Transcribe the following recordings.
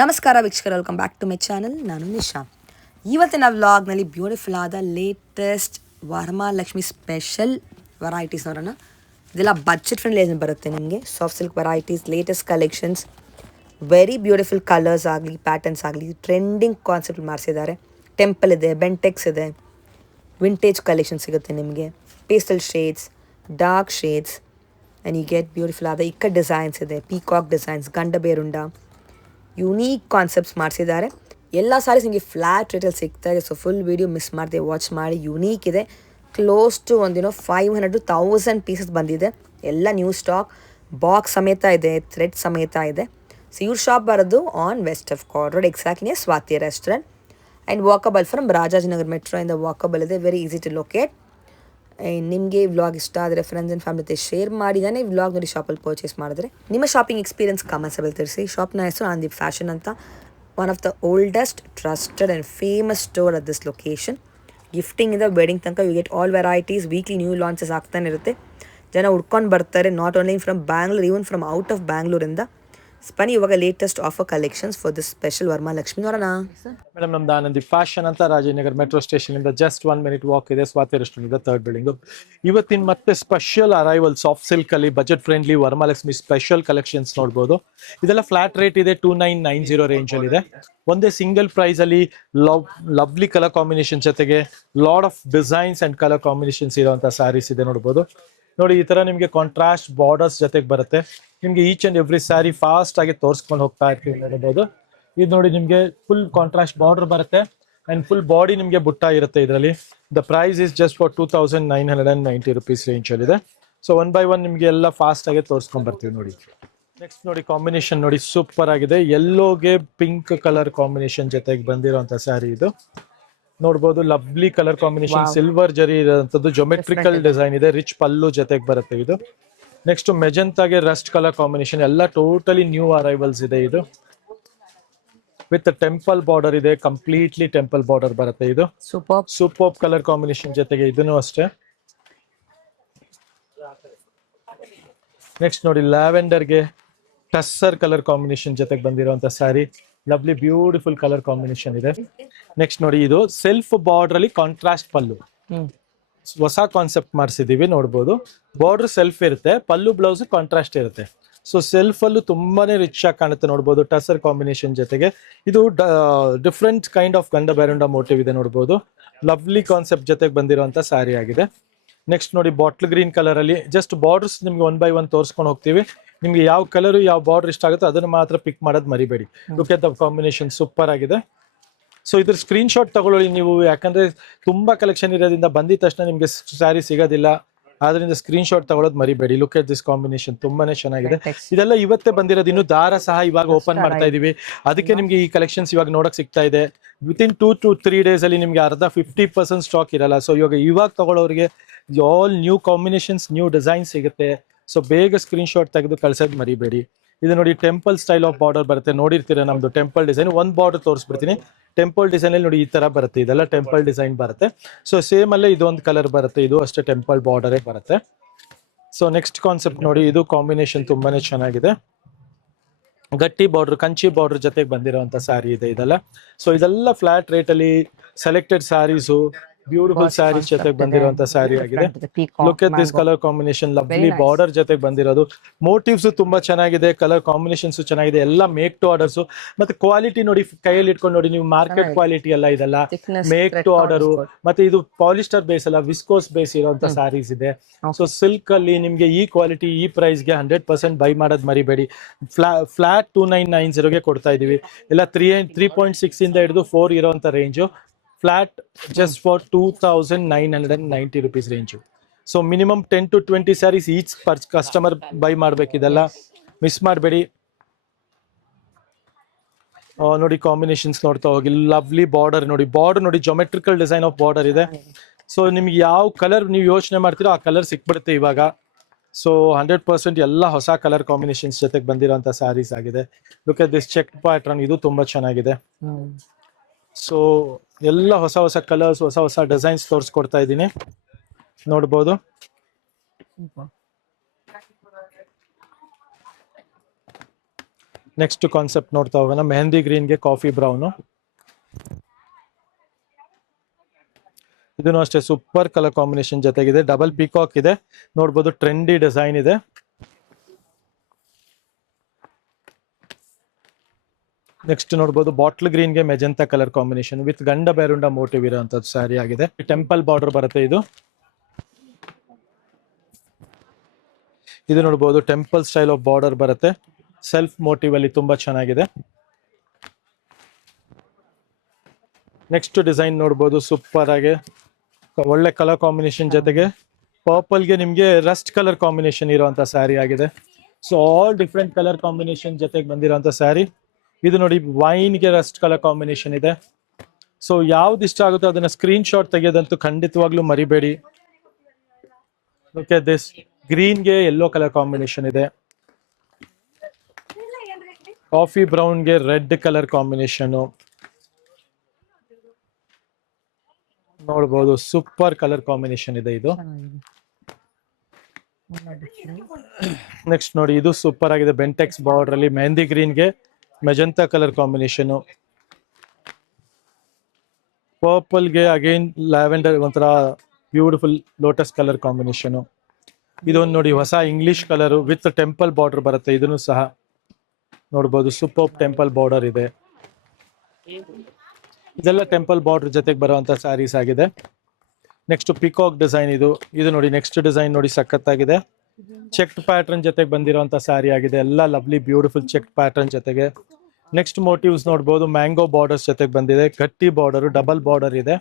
ನಮಸ್ಕಾರ ವೀಕ್ಷಕರು, welcome back to my channel. ನಾನು ನಿಶಾ. ಇವತ್ತಿನ ವ್ಲಾಗ್ನಲ್ಲಿ ಬ್ಯೂಟಿಫುಲ್ ಆದ ಲೇಟೆಸ್ಟ್ ವರಮಹಾಲಕ್ಷ್ಮಿ ಸ್ಪೆಷಲ್ ವೆರೈಟೀಸ್ ನೋಡೋಣ. ಇದೆಲ್ಲ ಬಜೆಟ್ ಫ್ರೆಂಡ್ಲಿ ಏನು ಬರುತ್ತೆ ನಿಮಗೆ. Soft silk varieties, latest collections, very beautiful colours ಆಗಲಿ ಪ್ಯಾಟರ್ನ್ಸ್ ಆಗಲಿ ಟ್ರೆಂಡಿಂಗ್ ಕಾನ್ಸೆಪ್ಟ್ ಮಾಡಿಸಿದ್ದಾರೆ. ಟೆಂಪಲ್ ಇದೆ, ಬೆಂಟೆಕ್ಸ್ ಇದೆ, ವಿಂಟೇಜ್ ಕಲೆಕ್ಷನ್ ಸಿಗುತ್ತೆ ನಿಮಗೆ. Pastel shades, dark shades and you get beautiful ಆದ ಇಕ್ಕ ಡಿಸೈನ್ಸ್ ಇದೆ, peacock designs, Ganda Berunda, unique concepts ಮಾಡಿಸಿದ್ದಾರೆ. ಎಲ್ಲ ಸಾರೀಸ್ ನಿಮಗೆ ಫ್ಲ್ಯಾಟ್ ರೇಟಲ್ಲಿ ಸಿಗ್ತಾ ಇದೆ. ಸೊ ಫುಲ್ ವೀಡಿಯೋ ಮಿಸ್ ಮಾಡದೆ ವಾಚ್ ಮಾಡಿ. ಯುನೀಕ್ ಇದೆ. ಕ್ಲೋಸ್ ಟು 500 to 1000 ಪೀಸಸ್ ಬಂದಿದೆ. ಎಲ್ಲ ನ್ಯೂ ಸ್ಟಾಕ್, ಬಾಕ್ಸ್ ಸಮೇತ ಇದೆ, ಥ್ರೆಡ್ ಸಮೇತ ಇದೆ. ಸೊ ಇವ್ರ ಶಾಪ್ ಬರೋದು on west of chord road, exactly Swathi restaurant and walkable from Rajajinagar metro ಇಂದ ವಾಕಬಲ್ ಇದೆ. Very easy to locate. ನಿಮಗೆ ಈ ವ್ಲಾಗ್ ಇಷ್ಟ ಆದರೆ ಫ್ರೆಂಡ್ಸ್ ಆ್ಯಂಡ್ ಫ್ಯಾಮಿಲಿ ಜೊತೆ ಶೇರ್ ಮಾಡಿದಾನೆ. ಈ ವ್ಲಾಗ್ ನೋಡಿ ಶಾಪಲ್ಲಿ ಪರ್ಚೇಸ್ ಮಾಡಿದ್ರೆ ನಿಮ್ಮ ಶಾಪಿಂಗ್ ಎಕ್ಸ್ಪೀರಿಯನ್ಸ್ ಕಮೆಂಟ್ಸಲ್ಲಿ ತಿಳಿಸಿ. ಶಾಪ್ನ ಹೆಸರು ಆಂದೀಪ್ ಫ್ಯಾಷನ್ ಅಂತ. One of the oldest, trusted and famous store at this location. ಗಿಫ್ಟಿಂಗಿಂದ ವೆಡ್ಡಿಂಗ್ ತನಕ you get all varieties. Weekly new launches ಆಗ್ತಾನೆ ಇರುತ್ತೆ. ಜನ ಹುಡ್ಕೊಂಡು ಬರ್ತಾರೆ, not only from Bangalore, even from out of ಬ್ಯಾಂಗ್ಳೂರಿಂದ. ಬನ್ನಿ ಇವಾಗ latest offer collections for this special Varamahalakshmi ನೋಡೋಣ. ಮೇಡಮ್, ನಮ್ದು ಆನಂದಿ ಫ್ಯಾಷನ್ ಅಂತ ರಾಜನಗರ್ ಮೆಟ್ರೋ ಸ್ಟೇಷನ್ ಇಂದ ಜಸ್ಟ್ 1 minute ವಾಕ್ ಇದೆ. ಸ್ವಾತಿ ರೆಸ್ಟೋರೆಂಟ್ ಇಂದ 3rd ಬಿಲ್ಡಿಂಗ್. ಇವತ್ತಿನ ಮತ್ತೆ ಸ್ಪೆಷಲ್ ಅರೈವಲ್ ಸಾಫ್ಟ್ ಸಿಲ್ಕ್ ಅಲ್ಲಿ budget friendly Varamahalakshmi special collections ನೋಡಬಹುದು. ಇದೆಲ್ಲ ಫ್ಲಾಟ್ ರೇಟ್ ಇದೆ, 2990 ರೇಂಜ್ ಅಲ್ಲಿ ಇದೆ. ಒಂದೇ ಸಿಂಗಲ್ ಪ್ರೈಸ್ ಅಲ್ಲಿ ಲವ್ಲಿ ಕಲರ್ ಕಾಂಬಿನೇಷನ್ ಜೊತೆಗೆ lot of designs and colour combinations ಇರುವಂತಹ ಸ್ಯಾರೀಸ್ ಇದೆ ನೋಡಬಹುದು. ನೋಡಿ, ಈ ತರ ನಿಮಗೆ ಕಾಂಟ್ರಾಸ್ಟ್ ಬಾರ್ಡರ್ಸ್ ಜೊತೆಗೆ ಬರುತ್ತೆ. ನಿಮ್ಗೆ each and every sari fast ಆಗಿ ತೋರಿಸ್ಕೊಂಡು ಹೋಗ್ತಾ ಇರ್ತೀವಿ ನೋಡಬಹುದು. ಇದು ನೋಡಿ, ನಿಮ್ಗೆ ಫುಲ್ ಕಾಂಟ್ರಾಸ್ಟ್ ಬಾರ್ಡರ್ ಬರುತ್ತೆ ಅಂಡ್ ಫುಲ್ ಬಾಡಿ ನಿಮ್ಗೆ ಬುಟ್ಟ ಇರುತ್ತೆ ಇದರಲ್ಲಿ. The price is just for 2990 rupees range ಅಲ್ಲಿ ಇದೆ. ಸೊ 1 by 1 ನಿಮ್ಗೆ ಎಲ್ಲ ಫಾಸ್ಟ್ ಆಗಿ ತೋರಿಸ್ಕೊಂಡ್ ಬರ್ತೀವಿ ನೋಡಿ. ನೆಕ್ಸ್ಟ್ ನೋಡಿ, ಕಾಂಬಿನೇಷನ್ ನೋಡಿ, ಸೂಪರ್ ಆಗಿದೆ. ಯೆಲ್ಲೋಗೆ ಪಿಂಕ್ ಕಲರ್ ಕಾಂಬಿನೇಷನ್ ಜೊತೆಗೆ ಬಂದಿರುವಂತ ಸ್ಯಾರಿ ಇದು ನೋಡ್ಬೋದು. ಲವ್ಲಿ ಕಲರ್ ಕಾಂಬಿನೇಷನ್, ಸಿಲ್ವರ್ ಜರಿ ಇರುವಂತದ್ದು, ಜೊಮೆಟ್ರಿಕಲ್ ಡಿಸೈನ್ ಇದೆ, ರಿಚ್ ಪಲ್ಲು ಜೊತೆಗೆ ಬರುತ್ತೆ ಇದು. ನೆಕ್ಸ್ಟ್ ಮೆಜೆಂತಾಗೆ ರಸ್ಟ್ ಕಲರ್ ಕಾಂಬಿನೇಷನ್, ಎಲ್ಲ ಟೋಟಲಿ ನ್ಯೂ ಅರೈವಲ್ಸ್ ಇದೆ ಇದು. ವಿತ್ ಟೆಂಪಲ್ ಬಾರ್ಡರ್ ಇದೆ, ಕಂಪ್ಲೀಟ್ಲಿ ಟೆಂಪಲ್ ಬಾರ್ಡರ್ ಬರುತ್ತೆ ಇದು. ಸೂಪರ್ ಕಲರ್ ಕಾಂಬಿನೇಷನ್ ಜೊತೆಗೆ ಇದನ್ನು ಅಷ್ಟೇ. ನೆಕ್ಸ್ಟ್ ನೋಡಿ, ಲ್ಯಾವೆಂಡರ್ಗೆ ಟಸ್ಸರ್ ಕಲರ್ ಕಾಂಬಿನೇಷನ್ ಜೊತೆಗೆ ಬಂದಿರುವಂತ sari, lovely beautiful colour combination ಇದೆ. ನೆಕ್ಸ್ಟ್ ನೋಡಿ, ಇದು ಸೆಲ್ಫ್ ಬಾರ್ಡರ್ ಅಲ್ಲಿ ಕಾಂಟ್ರಾಸ್ಟ್ ಪಲ್ಲು, ಹೊಸ ಕಾನ್ಸೆಪ್ಟ್ ಮಾಡಿಸಿದೀವಿ ನೋಡ್ಬೋದು. ಬಾರ್ಡರ್ ಸೆಲ್ಫ್ ಇರುತ್ತೆ, ಪಲ್ಲು ಬ್ಲೌಸ್ ಕಾಂಟ್ರಾಸ್ಟ್ ಇರುತ್ತೆ. ಸೊ ಸೆಲ್ಫ್ ಅಲ್ಲೂ ತುಂಬಾನೇ ರಿಚ್ ಆಗಿ ಕಾಣುತ್ತೆ ನೋಡ್ಬೋದು, ಟಸರ್ ಕಾಂಬಿನೇಷನ್ ಜೊತೆಗೆ. ಇದು ಡಿಫ್ರೆಂಟ್ ಕೈಂಡ್ ಆಫ್ ಗಂಡ ಬೇರುಂಡ ಮೋಟಿವ್ ಇದೆ ನೋಡ್ಬೋದು. ಲವ್ಲಿ ಕಾನ್ಸೆಪ್ಟ್ ಜೊತೆಗೆ ಬಂದಿರುವಂತ ಸ್ಯಾರಿ ಆಗಿದೆ. ನೆಕ್ಸ್ಟ್ ನೋಡಿ, ಬಾಟ್ಲ್ ಗ್ರೀನ್ ಕಲರ್ ಅಲ್ಲಿ ಜಸ್ಟ್ ಬಾರ್ಡರ್ಸ್ ನಿಮ್ಗೆ 1 by 1 ತೋರಿಸ್ಕೊಂಡು ಹೋಗ್ತೀವಿ. ನಿಮ್ಗೆ ಯಾವ ಕಲರ್ ಯಾವ ಬಾರ್ಡರ್ ಇಷ್ಟ ಆಗುತ್ತೋ ಅದನ್ನ ಮಾತ್ರ ಪಿಕ್ ಮಾಡೋದು ಮರಿಬೇಡಿ. Look at the combination, super ಆಗಿದೆ. ಸೊ ಇದ್ರ ಸ್ಕ್ರೀನ್ ಶಾಟ್ ತಗೊಳ್ಳಿ ನೀವು, ಯಾಕಂದ್ರೆ ತುಂಬಾ ಕಲೆಕ್ಷನ್ ಇರೋದ್ರಿಂದ ಬಂದಿದ ತಕ್ಷಣ ನಿಮ್ಗೆ ಸ್ಯಾರಿ ಸಿಗೋದಿಲ್ಲ. ಆದ್ರಿಂದ ಸ್ಕ್ರೀನ್ ಶಾಟ್ ತಗೊಳ್ಳೋದು ಮರಿಬೇಡಿ. ಲುಕ್ ಎಟ್ ದಿಸ್ ಕಾಂಬಿನೇಷನ್, ತುಂಬಾನೇ ಚೆನ್ನಾಗಿದೆ. ಇದೆಲ್ಲ ಇವತ್ತೇ ಬಂದಿರೋದು, ಇನ್ನು ದಾರ ಸಹ ಇವಾಗ ಓಪನ್ ಮಾಡ್ತಾ ಇದೀವಿ. ಅದಕ್ಕೆ ನಿಮ್ಗೆ ಈ ಕಲೆಕ್ಷನ್ಸ್ ಇವಾಗ ನೋಡಕ್ ಸಿಗ್ತಾ ಇದೆ. ವಿತಿನ್ 2 to 3 days ಅಲ್ಲಿ ನಿಮ್ಗೆ ಅರ್ಧ 50% ಸ್ಟಾಕ್ ಇರಲ್ಲ. ಸೊ ಇವಾಗ ತಗೊಳ್ಳೋರಿಗೆ all new combinations, new design ಸಿಗುತ್ತೆ. ಸೊ ಬೇಗ ಸ್ಕ್ರೀನ್ ಶಾಟ್ ತೆಗೆದು ಕಳ್ಸೋದು ಮರಿಬೇಡಿ. ಇದು ನೋಡಿ, ಟೆಂಪಲ್ ಸ್ಟೈಲ್ ಆಫ್ ಬಾರ್ಡರ್ ಬರುತ್ತೆ. ನೋಡಿರ್ತೀರ ನಮ್ದು ಟೆಂಪಲ್ ಡಿಸೈನ್. ಒಂದು ಬಾರ್ಡರ್ ತೋರಿಸ್ಬಿಡ್ತೀನಿ. ಟೆಂಪಲ್ ಡಿಸೈನ್ ಅಲ್ಲಿ ನೋಡಿ, ಈ ತರ ಬರುತ್ತೆ. ಇದೆಲ್ಲ ಟೆಂಪಲ್ ಡಿಸೈನ್ ಬರುತ್ತೆ. ಸೊ ಸೇಮ್ ಅಲ್ಲೇ ಇದೊಂದು ಕಲರ್ ಬರುತ್ತೆ, ಇದು ಅಷ್ಟೇ ಟೆಂಪಲ್ ಬಾರ್ಡರೇ ಬರುತ್ತೆ. ಸೊ ನೆಕ್ಸ್ಟ್ ಕಾನ್ಸೆಪ್ಟ್ ನೋಡಿ, ಇದು ಕಾಂಬಿನೇಷನ್ ತುಂಬಾನೇ ಚೆನ್ನಾಗಿದೆ. ಗಟ್ಟಿ ಬಾರ್ಡರ್, ಕಂಚಿ ಬಾರ್ಡರ್ ಜೊತೆಗೆ ಬಂದಿರುವಂತ ಸ್ಯಾರಿ ಇದೆ ಇದೆಲ್ಲ. ಸೊ ಇದೆಲ್ಲ ಫ್ಲಾಟ್ ರೇಟ್ ಅಲ್ಲಿ ಸೆಲೆಕ್ಟೆಡ್ ಸ್ಯಾರೀಸು, ಬ್ಯೂಟಿಫುಲ್ ಸ್ಯಾರೀಸ್ ಜೊತೆಗೆ ಬಂದಿರುವಂತ ಸ್ಯಾರಿ ಆಗಿದೆ. Look at this colour combination, lovely border ಜೊತೆಗೆ ಬಂದಿರೋದು. ಮೋಟಿವ್ಸ್ ತುಂಬಾ ಚೆನ್ನಾಗಿದೆ, ಕಲರ್ ಕಾಂಬಿನೇಷನ್ಸ್ ಚೆನ್ನಾಗಿದೆ. ಎಲ್ಲ ಮೇಕ್ ಟು ಆರ್ಡರ್ಸ್. ಮತ್ತೆ ಕ್ವಾಲಿಟಿ ನೋಡಿ, ಕೈಯಲ್ಲಿ ಇಟ್ಕೊಂಡು ನೋಡಿ ನೀವು, ಮಾರ್ಕೆಟ್ ಕ್ವಾಲಿಟಿ ಅಲ್ಲ ಇದೆಲ್ಲ, ಮೇಕ್ ಟು ಆರ್ಡರ್. ಮತ್ತೆ ಇದು ಪಾಲಿಸ್ಟರ್ ಬೇಸ್ ಅಲ್ಲ, ವಿಸ್ಕೋಸ್ ಬೇಸ್ ಇರುವಂತ ಸ್ಯಾರೀಸ್ ಇದೆ. ಸೊ ಸಿಲ್ಕ್ ಅಲ್ಲಿ ನಿಮ್ಗೆ ಈ ಕ್ವಾಲಿಟಿ, ಈ ಪ್ರೈಸ್ಗೆ 100% ಬೈ ಮಾಡೋದು ಮರಿಬೇಡಿ. ಫ್ಲಾಟ್ 2990 ಕೊಡ್ತಾ ಇದೀವಿ. ಎಲ್ಲ 3.6 ಇಂದ ಹಿಡಿದು 4 ಇರುವಂತ range. Flat just for 2990 rupees range. So minimum 10 to 20 saris each customer buy ಮಾಡ್ಬೇಕು. ಇದೆಲ್ಲ ಮಿಸ್ ಮಾಡಬೇಡಿ. ನೋಡಿ, ಕಾಂಬಿನೇಷನ್ಸ್ ನೋಡ್ತಾ ಹೋಗಿ. ಲವ್ಲಿ ಬಾರ್ಡರ್ ನೋಡಿ, ಬಾರ್ಡರ್ ನೋಡಿ, ಜೊಮೆಟ್ರಿಕಲ್ ಡಿಸೈನ್ ಆಫ್ ಬಾರ್ಡರ್ ಇದೆ. ಸೊ ನಿಮ್ಗೆ ಯಾವ ಕಲರ್ ನೀವು ಯೋಚನೆ ಮಾಡ್ತೀರೋ ಆ ಕಲರ್ ಸಿಕ್ಬಿಡುತ್ತೆ ಇವಾಗ. ಸೊ 100% ಎಲ್ಲ ಹೊಸ ಕಲರ್ ಕಾಂಬಿನೇಷನ್ಸ್ ಜೊತೆಗೆ ಬಂದಿರೋಂಥ ಸ್ಯಾರೀಸ್ ಆಗಿದೆ. Look at this check pattern, ಇದು ತುಂಬಾ ಚೆನ್ನಾಗಿದೆ. ಸೊ ಎಲ್ಲ ಹೊಸ ಹೊಸ ಕಲರ್ಸ್, ಹೊಸ ಹೊಸ ಡಿಸೈನ್ಸ್ ತೋರಿಸ್ಕೊಡ್ತಾ ಇದ್ದೀನಿ ನೋಡ್ಬೋದು. ನೆಕ್ಸ್ಟ್ ಕಾನ್ಸೆಪ್ಟ್ ನೋಡ್ತಾ ಹೋಗೋಣ. ಮೆಹಂದಿ ಗ್ರೀನ್ಗೆ ಕಾಫಿ ಬ್ರೌನು. ಇದನ್ನು ಅಷ್ಟೇ ಸೂಪರ್ ಕಲರ್ ಕಾಂಬಿನೇಷನ್ ಜೊತೆಗಿದೆ. ಡಬಲ್ ಪಿಕಾಕ್ ಇದೆ ನೋಡ್ಬೋದು, ಟ್ರೆಂಡಿ ಡಿಸೈನ್ ಇದೆ. ನೆಕ್ಸ್ಟ್ ನೋಡ್ಬೋದು ಬಾಟ್ಲ್ ಗ್ರೀನ್ಗೆ magenta colour combination with Gandaberunda motive ಇರುವಂತದ್ದು ಸ್ಯಾರಿ ಆಗಿದೆ. ಟೆಂಪಲ್ ಬಾರ್ಡರ್ ಬರುತ್ತೆ ಇದು. ಇದು ನೋಡ್ಬೋದು ಟೆಂಪಲ್ ಸ್ಟೈಲ್ ಆಫ್ ಬಾರ್ಡರ್ ಬರುತ್ತೆ, ಸೆಲ್ಫ್ ಮೋಟಿವ್ ಅಲ್ಲಿ ತುಂಬಾ ಚೆನ್ನಾಗಿದೆ. ನೆಕ್ಸ್ಟ್ ಡಿಸೈನ್ ನೋಡ್ಬೋದು, ಸೂಪರ್ ಆಗಿ ಒಳ್ಳೆ ಕಲರ್ ಕಾಂಬಿನೇಷನ್ ಜೊತೆಗೆ ಪರ್ಪಲ್ಗೆ ನಿಮ್ಗೆ ರಸ್ಟ್ ಕಲರ್ ಕಾಂಬಿನೇಷನ್ ಇರುವಂತ ಸ್ಯಾರಿ ಆಗಿದೆ. So all different colour combination ಜೊತೆಗೆ ಬಂದಿರುವಂತ ಸ್ಯಾರಿ ಇದು. ನೋಡಿ ವೈನ್ಗೆ ರಸ್ಟ್ ಕಲರ್ ಕಾಂಬಿನೇಷನ್ ಇದೆ. ಸೊ ಯಾವ್ದು ಇಷ್ಟ ಆಗುತ್ತೋ ಅದನ್ನ ಸ್ಕ್ರೀನ್ ಶಾಟ್ ತೆಗೆಯೋದಂತೂ ಖಂಡಿತವಾಗ್ಲೂ ಮರಿಬೇಡಿ. ಓಕೆ, ದಿಸ್ ಗ್ರೀನ್ಗೆ ಯೆಲ್ಲೋ ಕಲರ್ ಕಾಂಬಿನೇಷನ್ ಇದೆ. ಕಾಫಿ ಬ್ರೌನ್ಗೆ ರೆಡ್ ಕಲರ್ ಕಾಂಬಿನೇಷನ್ ನೋಡ್ಬೋದು, ಸೂಪರ್ ಕಲರ್ ಕಾಂಬಿನೇಷನ್ ಇದೆ ಇದು. ನೆಕ್ಸ್ಟ್ ನೋಡಿ, ಇದು ಸೂಪರ್ ಆಗಿದೆ. ಬೆಂಟೆಕ್ಸ್ ಬಾರ್ಡರ್ ಅಲ್ಲಿ ಮೆಹಂದಿ ಗ್ರೀನ್ಗೆ ಮೆಜೆಂತಾ ಕಲರ್ ಕಾಂಬಿನೇಷನ್, ಪರ್ಪಲ್ಗೆ ಅಗೈನ್ ಲ್ಯಾವೆಂಡರ್ ಒಂಥರ ಬ್ಯೂಟಿಫುಲ್ ಲೋಟಸ್ ಕಲರ್ ಕಾಂಬಿನೇಷನ್. ಇದೊಂದು ನೋಡಿ ಹೊಸ English colour with temple border ಬರುತ್ತೆ. ಇದನ್ನು ಸಹ ನೋಡ್ಬೋದು, ಸೂಪರ್ ಟೆಂಪಲ್ ಬಾರ್ಡರ್ ಇದೆ. ಇದೆಲ್ಲ ಟೆಂಪಲ್ ಬಾರ್ಡರ್ ಜೊತೆಗೆ ಬರುವಂತ ಸ್ಯಾರೀಸ್ ಆಗಿದೆ. ನೆಕ್ಸ್ಟ್ ಪಿಕಾಕ್ ಡಿಸೈನ್ ಇದು. ಇದು ನೋಡಿ ನೆಕ್ಸ್ಟ್ ಡಿಸೈನ್ ನೋಡಿ, ಸಖತ್ತಾಗಿದೆ. ಚೆಕ್ ಪ್ಯಾಟರ್ನ್ ಜೊತೆಗೆ ಬಂದಿರುವಂತ ಸ್ಯಾರಿ ಆಗಿದೆ. ಎಲ್ಲ ಲವ್ಲಿ ಬ್ಯೂಟಿಫುಲ್ ಚೆಕ್ ಪ್ಯಾಟರ್ನ್ ಜೊತೆಗೆ. ನೆಕ್ಸ್ಟ್ ಮೋಟಿವ್ಸ್ ನೋಡ್ಬೋದು, ಮ್ಯಾಂಗೋ ಬಾರ್ಡರ್ಸ್ ಜೊತೆಗೆ ಬಂದಿದೆ. ಗಟ್ಟಿ ಬಾರ್ಡರ್, ಡಬಲ್ ಬಾರ್ಡರ್ ಇದೆ.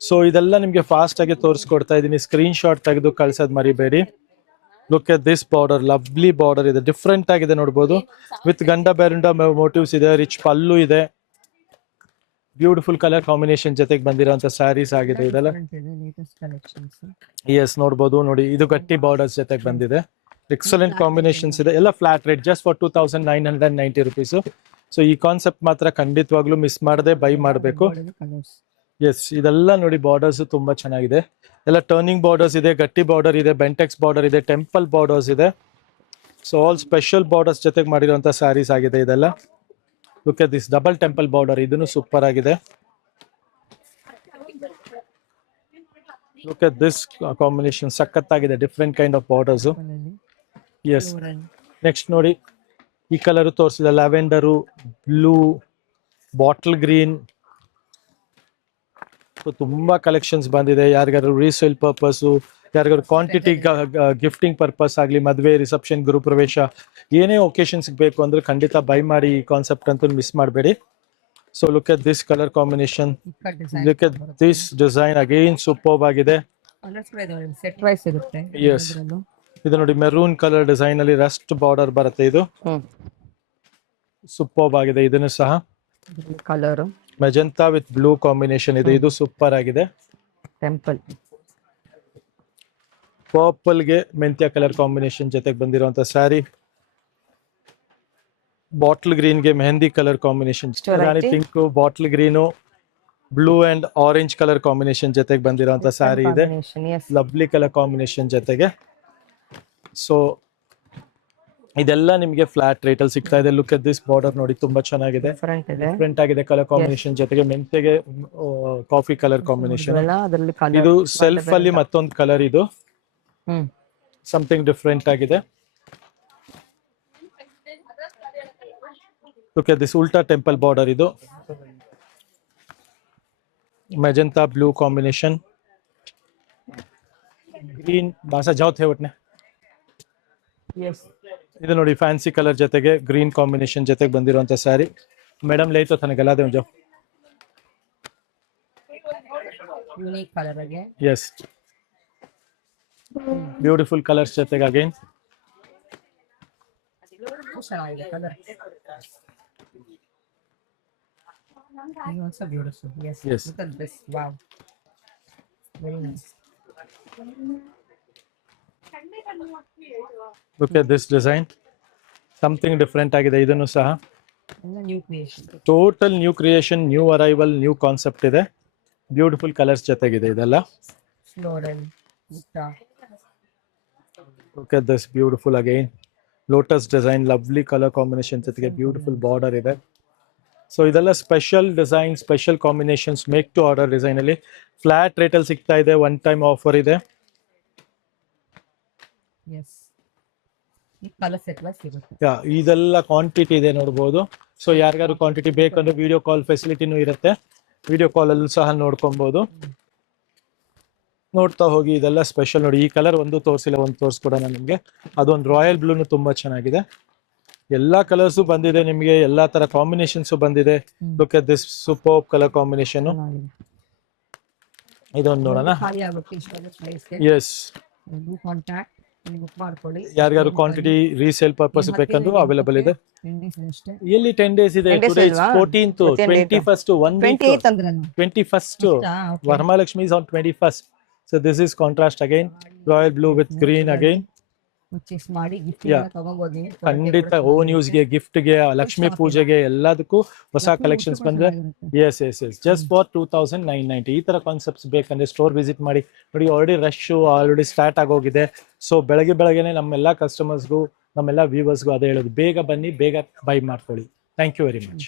ಸೊ ಇದೆಲ್ಲ ನಿಮ್ಗೆ ಫಾಸ್ಟ್ ಆಗಿ ತೋರಿಸ್ಕೊಡ್ತಾ ಇದ್ದೀನಿ. ಸ್ಕ್ರೀನ್ ಶಾಟ್ ತೆಗೆದು ಕಳ್ಸೋದ್ ಮರಿಬೇಡಿ. Look at this border, lovely border ಇದೆ, ಡಿಫ್ರೆಂಟ್ ಆಗಿದೆ ನೋಡ್ಬೋದು. ವಿತ್ ಗಂಡ ಬೇರುಂಡ ಮೋಟಿವ್ಸ್ ಇದೆ, ರಿಚ್ ಪಲ್ಲು ಇದೆ, ಬ್ಯೂಟಿಫುಲ್ ಕಲರ್ ಕಾಂಬಿನೇಷನ್ ಜೊತೆಗೆ ಬಂದಿರುವಂತ ಸ್ಯಾರೀಸ್ ಆಗಿದೆ ಇದೆಲ್ಲ. ಎಸ್ ನೋಡ್ಬೋದು, ನೋಡಿ ಇದು ಗಟ್ಟಿ ಬಾರ್ಡರ್ಸ್ ಜೊತೆಗೆ ಬಂದಿದೆ. ಎಕ್ಸಲೆಂಟ್ ಕಾಂಬಿನೇಷನ್ಸ್ ಇದೆ. ಎಲ್ಲ flat rate, just for 2990 rupees. So ಈ ಕಾನ್ಸೆಪ್ಟ್ ಮಾತ್ರ ಖಂಡಿತವಾಗ್ಲೂ ಮಿಸ್ ಮಾಡದೆ ಬೈ ಮಾಡಬೇಕು. ಎಸ್, ಇದೆಲ್ಲ ನೋಡಿ ಬಾರ್ಡರ್ಸ್ ತುಂಬಾ ಚೆನ್ನಾಗಿದೆ. ಎಲ್ಲ ಟರ್ನಿಂಗ್ ಬಾರ್ಡರ್ಸ್ ಇದೆ, ಗಟ್ಟಿ ಬಾರ್ಡರ್ ಇದೆ, ಬೆಂಟೆಕ್ಸ್ ಬಾರ್ಡರ್ ಇದೆ, ಟೆಂಪಲ್ ಬಾರ್ಡರ್ಸ್ ಇದೆ. ಸೊ ಆಲ್ ಸ್ಪೆಷಲ್ ಬಾರ್ಡರ್ಸ್ ಜೊತೆಗೆ ಮಾಡಿರುವಂತ ಸ್ಯಾರೀಸ್ ಆಗಿದೆ ಇದೆಲ್ಲ. Look at this double temple border, ಇದನ್ನು ಸೂಪರ್ ಆಗಿದೆ. ಲುಕ್ ಎಟ್ ದಿಸ್ ಕಾಂಬಿನೇಷನ್, ಸಖತ್ತಾಗಿದೆ. Different kind of borders. Yes, next ನೋಡಿ ಈ ಕಲರ್ ತೋರಿಸಿದ ಲ್ಯಾವೆಂಡರು, ಬ್ಲೂ, ಬಾಟಲ್ ಗ್ರೀನ್. ತುಂಬಾ ಕಲೆಕ್ಷನ್ಸ್ ಬಂದಿದೆ. ಯಾರಿಗಾದ್ರು ರೀಸೇಲ್ ಪರ್ಪಸ್, ಯಾರಿಗಾದ್ರು ಕ್ವಾಂಟಿಟಿ ಗಿಫ್ಟಿಂಗ್ ಪರ್ಪಸ್ ಆಗಲಿ, ಮದುವೆ, ರಿಸೆಪ್ಷನ್, ಗೃಹಪ್ರವೇಶ, ಏನೇ ಒಕೇಶನ್ಸ್ ಬೇಕು ಅಂದ್ರೆ ಖಂಡಿತ ಬೈ ಮಾಡಿ. ಈ ಕಾನ್ಸೆಪ್ಟ್ ಅಂತೂ ಮಿಸ್ ಮಾಡಬೇಡಿ. So look at this colour combination, look at this design, again superb ಆಗಿದೆ. ಎಸ್, ಇದು ನೋಡಿ ಮೆರೂನ್ ಕಲರ್ ಡಿಸೈನ್ ಅಲ್ಲಿ ರಸ್ಟ್ ಬಾರ್ಡರ್ ಬರುತ್ತೆ. ಇದು ಸೂಪರ್ಬ್ ಆಗಿದೆ. ಇದನ್ನು ಸಹ colour magenta with blue combination ಇದೆ. ಇದು ಸೂಪರ್ ಆಗಿದೆ. ಟೆಂಪಲ್ ಪರ್ಪಲ್ಗೆ ಮೆಂತ್ಯ ಕಲರ್ ಕಾಂಬಿನೇಷನ್ ಜೊತೆಗೆ ಬಂದಿರುವಂತ ಸ್ಯಾರಿ. ಬಾಟ್ಲ್ ಗ್ರೀನ್ಗೆ mehndi colour combination, rani pink, bottle green, blue and orange colour combination ಜೊತೆಗೆ ಬಂದಿರುವಂತ ಸ್ಯಾರಿ ಇದೆ. ಲವ್ಲಿ ಕಲರ್ ಕಾಂಬಿನೇಷನ್ ಜೊತೆಗೆ. ಸೊ ಇದೆಲ್ಲ ನಿಮಗೆ ಫ್ಲಾಟ್ ರೇಟ್ ಅಲ್ಲಿ ಸಿಗ್ತಾ ಇದೆ. ಲುಕ್ ಎಟ್ ದಿಸ್ ಬಾರ್ಡರ್ ನೋಡಿ, ತುಂಬಾ ಚೆನ್ನಾಗಿದೆ, ಡಿಫ್ರೆಂಟ್ ಆಗಿದೆ ಕಲರ್ ಕಾಂಬಿನೇಷನ್ ಜೊತೆಗೆ. ಮೆಂತೆಗೆ ಕಾಫಿ ಕಲರ್ ಕಾಂಬಿನೇಷನ್. ಇದು ಸೆಲ್ಫ್ ಅಲ್ಲಿ ಮತ್ತೊಂದು ಕಲರ್, ಇದು ಸಮಥಿಂಗ್ ಡಿಫ್ರೆಂಟ್ ಆಗಿದೆ. ಲುಕ್ ಎಟ್ ದಿಸ್ ಉಲ್ಟಾ ಟೆಂಪಲ್ ಬಾರ್ಡರ್. ಇದು ಮೆಜೆಂತಾ ಬ್ಲೂ ಕಾಂಬಿನೇಷನ್, ಗ್ರೀನ್ ಬಾಸಾ ಜಾವ್ ಥೇವಟ್ನೆ. ಇದು ನೋಡಿ ಫ್ಯಾನ್ಸಿ ಕಲರ್ ಜೊತೆಗೆ ಗ್ರೀನ್ ಕಾಂಬಿನೇಷನ್ ಜೊತೆಗೆ ಬಂದಿರುವಂತ ಸ್ಯಾರಿ. ಮೇಡಮ್ ಲೈತೋ ತನ ಗಲಾ ದೇ ಜೋ. ಯೂನಿಕ್ ಕಲರ್ ಆಗಿ. ಎಸ್, ಬ್ಯೂಟಿಫುಲ್ ಕಲರ್ಸ್ ಜೊತೆಗೆ ಅಗೈನ್ ಚೆನ್ನಾಗಿದೆ colour. Also beautiful. Yes. Yes. Look at this. Wow. Very nice. Look at this design. Something different ಆಗಿದೆ. ಇದನ್ನು ಸಹ new creation, total new creation, new arrival, new concept ಇದೆ. Beautiful colours ಜೊತೆಗಿದೆ ಇದೆಲ್ಲ. Floral. Look at this beautiful again. Lotus design lovely colour combination ಜೊತೆಗೆ beautiful border ಇದೆ. So ಇದೆಲ್ಲ special design, special combinations, make to order design ಅಲ್ಲಿ flat rate ಅಲ್ಲಿ ಸಿಗ್ತಾ ಇದೆ. ಒನ್ ಟೈಮ್ ಆಫರ್ ಇದೆ. ಎಸ್, ಈ ಕಲರ್ ಸೆಟ್ ವೈಸ್ ಸಿಗುತ್ತೆ. ಯಾ, ಇದೆಲ್ಲ ಕ್ವಾಂಟಿಟಿ ಇದೆ ನೋಡ್ಬೋದು. ಸೊ ಯಾರಿಗಾದ್ರು ಕ್ವಾಂಟಿಟಿ ಬೇಕಂದ್ರೆ ವಿಡಿಯೋ ಕಾಲ್ ಫೆಸಿಲಿಟಿನೂ ಇರುತ್ತೆ. ವಿಡಿಯೋ ಕಾಲ್ ಅಲ್ಲೂ ಸಹ ನೋಡ್ಕೊಬಹುದು. ನೋಡ್ತಾ ಹೋಗಿ. ಇದೆಲ್ಲ ಸ್ಪೆಷಲ್ ನೋಡಿ. ಈ ಕಲರ್ ಒಂದು ತೋರಿಸಿಲ್ಲ, ಒಂದು ತೋರಿಸ್ಕೊಡೋಣ ನಿಮಗೆ. ಅದೊಂದು ರಾಯಲ್ ಬ್ಲೂನು ತುಂಬಾ ಚೆನ್ನಾಗಿದೆ. ಎಲ್ಲಾ ಕಲರ್ಸು ಬಂದಿದೆ ನಿಮಗೆ, ಎಲ್ಲಾ ತರ ಕಾಂಬಿನೇಷನ್ಸ್ ಬಂದಿದೆ. Look at this super colour combination. ಇದೊಂದು ನೋಡೋಣ. ಖಾಲಿ ಆಗುತ್ತೆ ಇಷ್ಟೊಂದು ಪ್ರೈಸ್ಗೆ. ಎಸ್, ಕಾಂಟ್ಯಾಕ್ಟ್ ಬುಕ್ ಮಾಡ್ಕೊಳ್ಳಿ. ಯಾರಿಗಾದ್ರು ಕ್ವಾಂಟಿಟಿ ರೀಸೇಲ್ ಪರ್ಪಸ್ ಬೇಕಂದ್ರೂ ಅವೈಲೇಬಲ್ ಇದೆ. ಅಷ್ಟೇ. ಎಲ್ಲಿ 10 days ಇದೆ? 10 days ಟುಡೇ ಇಲ್ವಾ? 14th, 21st, 1 week. 28 ಅಂದ್ರಲ್ಲ. 21st. Varamahalakshmi is on 21st. So this is contrast again. Royal blue with green again. Purchase ಮಾಡಿ ಗಿಫ್ಟ್ ತಗೋಬಹುದು. ಖಂಡಿತ ಓನ್ ಯೂಸ್ಗೆ, ಗಿಫ್ಟ್ಗೆ, ಲಕ್ಷ್ಮಿ ಪೂಜೆಗೆ ಎಲ್ಲದಕ್ಕೂ ಹೊಸ ಕಲೆಕ್ಷನ್ಸ್ ಬಂದ್ರೆ. Yes yes yes, just for 2990. ಈ ತರ ಕಾನ್ಸೆಪ್ಟ್ಸ್ ಬೇಕಂದ್ರೆ ಸ್ಟೋರ್ ವಿಸಿಟ್ ಮಾಡಿ. ನೋಡಿ ಆಲ್ರೆಡಿ ರಶ್ ಆಲ್ರೆಡಿ ಸ್ಟಾರ್ಟ್ ಆಗೋಗಿದೆ. ಸೊ ಬೆಳಗ್ಗೆನೆ ನಮ್ಮೆಲ್ಲ ಕಸ್ಟಮರ್ಸ್ಗೂ, ನಮ್ಮೆಲ್ಲ ವ್ಯೂವರ್ಸ್ಗೂ ಅದೇ ಹೇಳೋದು, ಬೇಗ ಬನ್ನಿ, ಬೇಗ ಬೈ ಮಾಡ್ಕೊಳ್ಳಿ. Thank you very much.